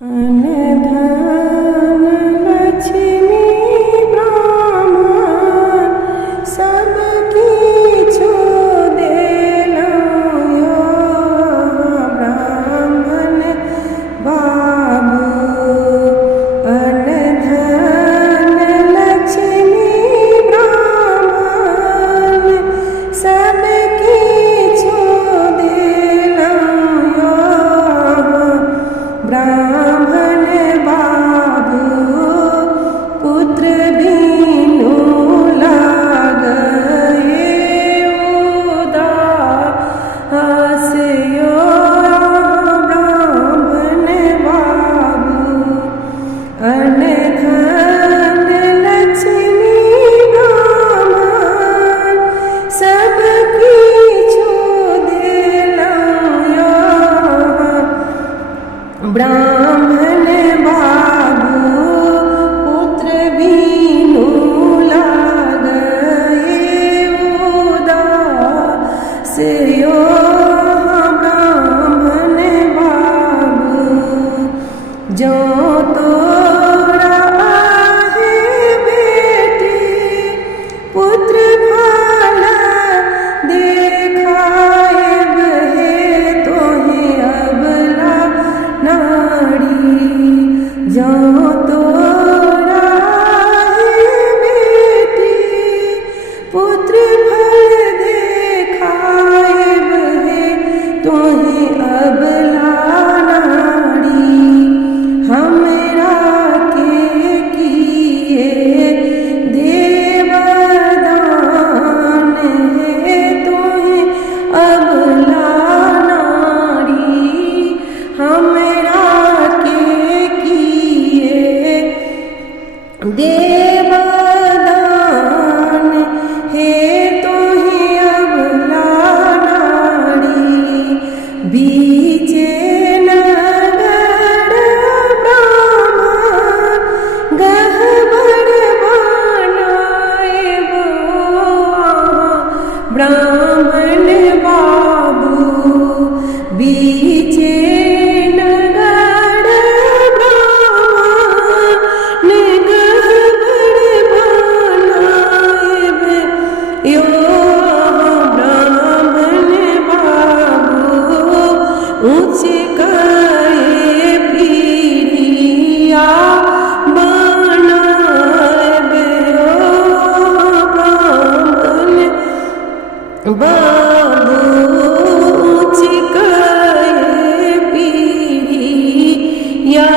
अनधन लक्ष्मी ब्राह्मण सब किछु देलहुँ यो ब्राह्मण बाबू। अनधन लक्ष्मी ब्राह्मण सब किछु देलहुँ यो ब्राह्मण बाबू। पुत्र बिनु लागए उदास यो ब्राह्मण बाबू। अनधन लक्ष्मी ब्राह्मण सब किछु देलहुँ यो ब्राह्मण बाबू। पुत्र बिनु लागए उदास यो ब्राह्मण बाबू। जो तोरा आहे बेटी पुत्र भाला देखाएब हे तोहे अबला नारी। जो तोरा आहे बेटी पुत्र फल देखाएब हे तोहे अबला नारी। हमरा के किए देवदान हे तोहे अबला नारी। हमरा के किए देवदान हे तोहे अबला नारी। बीचे नगर ब्राह्मण गहबर बनाएब ब्राह्मण बाबू। बीचे नगर ब्राह्मण गहबर बनाएब यो ब्राह्मण बाबू। ऊँच कए पीढ़िया बनाएब यो ब्राह्मण बाबू। ऊँच कए पीढ़िया